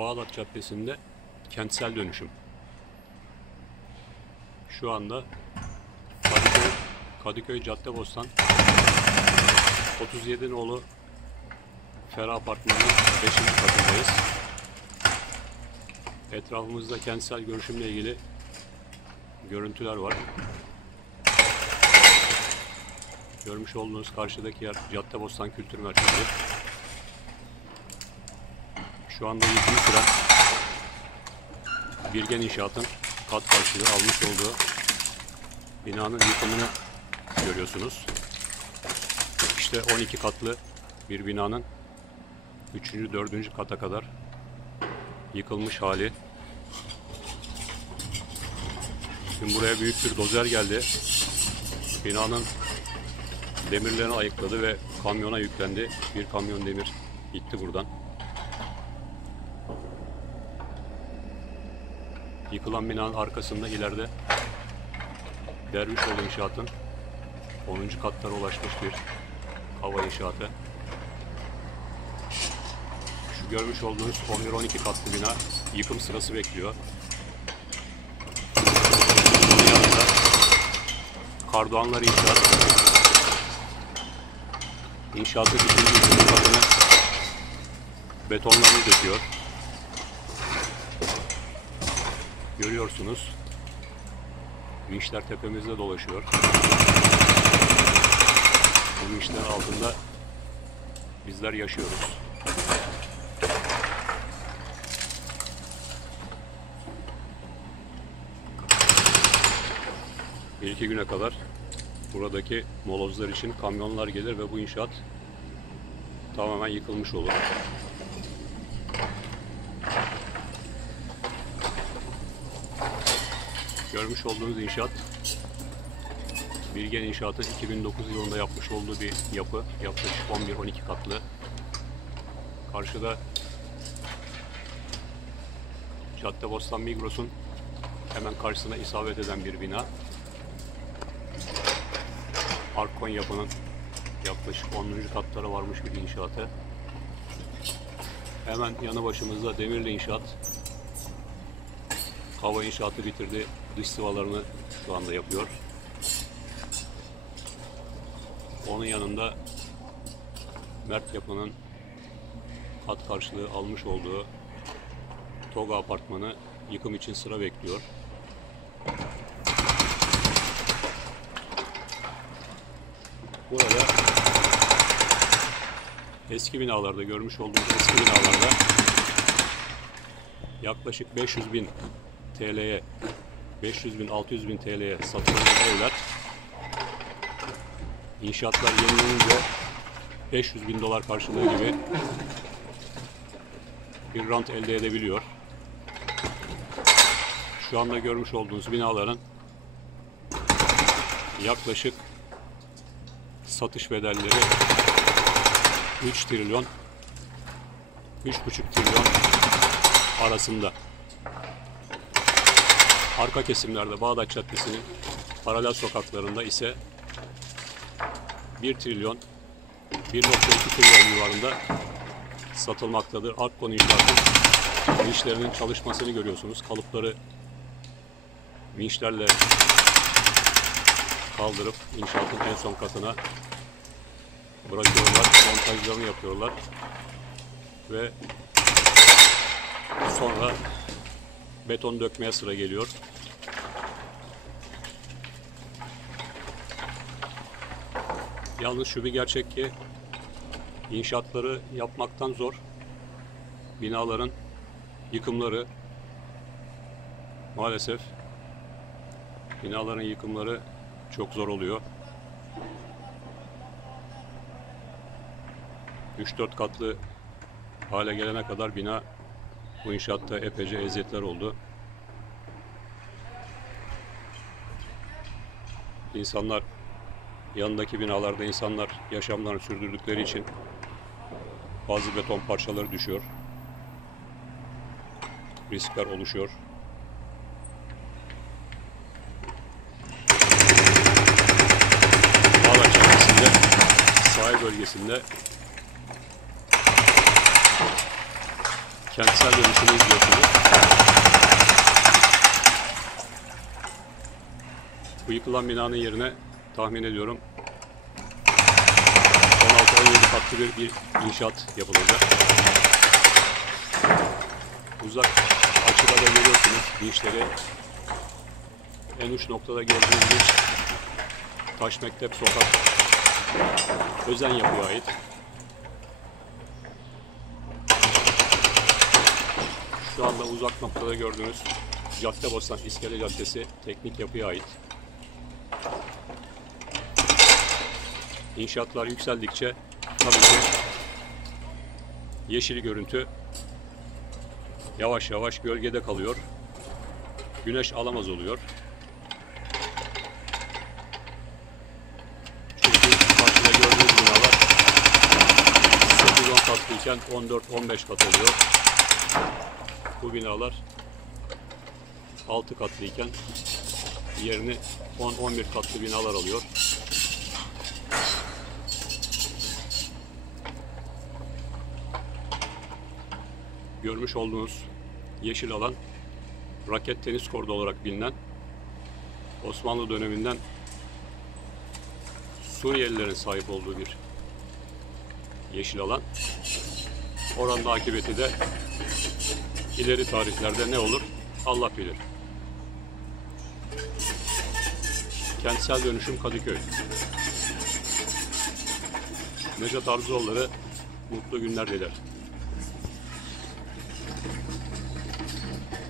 Bağdat Caddesi'nde kentsel dönüşüm. Şu anda Kadıköy, Kadıköy Caddebostan 37 nolu Ferah Apartmanı'nın 5. katındayız. Etrafımızda kentsel görüşümle ilgili görüntüler var. Görmüş olduğunuz karşıdaki yer Caddebostan Kültür Merkezi. Şu anda yıkımı süren Birgen İnşaat'ın kat karşılığı almış olduğu binanın yıkımını görüyorsunuz. İşte 12 katlı bir binanın 3. 4. kata kadar yıkılmış hali. Şimdi buraya büyük bir dozer geldi. Binanın demirlerini ayıkladı ve kamyona yüklendi. Bir kamyon demir gitti buradan. Yıkılan binanın arkasında ileride Dervişoğlu İnşaat'ın 10. katlara ulaşmış bir hava inşaatı. Şu görmüş olduğunuz 11-12 katlı bina yıkım sırası bekliyor. Bunun yanında Kardoğanlar İnşaat İnşaatı bitince ikinci katını betonlarını döküyor. Görüyorsunuz. Vinçler tepemizde dolaşıyor. Bu vinçlerin altında bizler yaşıyoruz. Bir iki güne kadar buradaki molozlar için kamyonlar gelir ve bu inşaat tamamen yıkılmış olur. Görmüş olduğunuz inşaat Bilgen İnşaat'ın 2009 yılında yapmış olduğu bir yapı. Yaklaşık 11-12 katlı. Karşıda Caddebostan Migros'un hemen karşısına isabet eden bir bina. Arkon yapının yaklaşık 10. katlara varmış bir inşaatı. Hemen yanı başımızda Demirli İnşaat. Hava inşaatı bitirdi. Dış sıvalarını şu anda yapıyor. Onun yanında Mert Yapı'nın kat karşılığı almış olduğu Toga Apartmanı yıkım için sıra bekliyor. Burada eski binalarda görmüş olduğunuz eski binalarda yaklaşık 500 bin TL'ye 500 bin 600 bin TL'ye satılan evler inşaatlar yenilenince 500 bin dolar karşılığı gibi bir rant elde edebiliyor. Şu anda görmüş olduğunuz binaların yaklaşık satış bedelleri 3 trilyon 3,5 trilyon arasında. Arka kesimlerde Bağdat Caddesi'nin paralel sokaklarında ise 1 trilyon 1.2 trilyon civarında satılmaktadır. Akkon İnşaat'ın vinçlerinin çalışmasını görüyorsunuz. Kalıpları vinçlerle kaldırıp inşaatın en son katına bırakıyorlar. Montajlarını yapıyorlar. Ve sonra beton dökmeye sıra geliyor. Yalnız şu bir gerçek ki inşaatları yapmaktan zor. Binaların yıkımları maalesef binaların yıkımları çok zor oluyor. 3-4 katlı hale gelene kadar bina bu inşaatta epeyce eziyetler oldu. İnsanlar yanındaki binalarda insanlar yaşamlarını sürdürdükleri için bazı beton parçaları düşüyor. Riskler oluşuyor. Bağdat Caddesi'nde sahil bölgesinde kentsel dönüşümü izliyorsunuz. Bu yıkılan binanın yerine tahmin ediyorum 16-17 katlı bir, bir inşaat yapılacak. Uzak açıda da görüyorsunuz vinçleri. En uç noktada gördüğünüz Taş Mektep Sokak özen yapıya ait. Şu anda uzak noktada gördüğünüz Caddebostan İskele Caddesi teknik yapıya ait. İnşaatlar yükseldikçe tabii ki yeşil görüntü yavaş yavaş gölgede kalıyor. Güneş alamaz oluyor. Çünkü karşıda gördüğünüz binalar 8-10 katlıyken 14-15 kat oluyor. Bu binalar 6 katlıyken yerini 10-11 katlı binalar alıyor. Görmüş olduğunuz yeşil alan raket tenis kordu olarak bilinen Osmanlı döneminden Suriyelilerin sahip olduğu bir yeşil alan. Oranın akıbeti de ileri tarihlerde ne olur Allah bilir. Kentsel dönüşüm Kadıköy. Necat Arzuoğulları mutlu günler diler.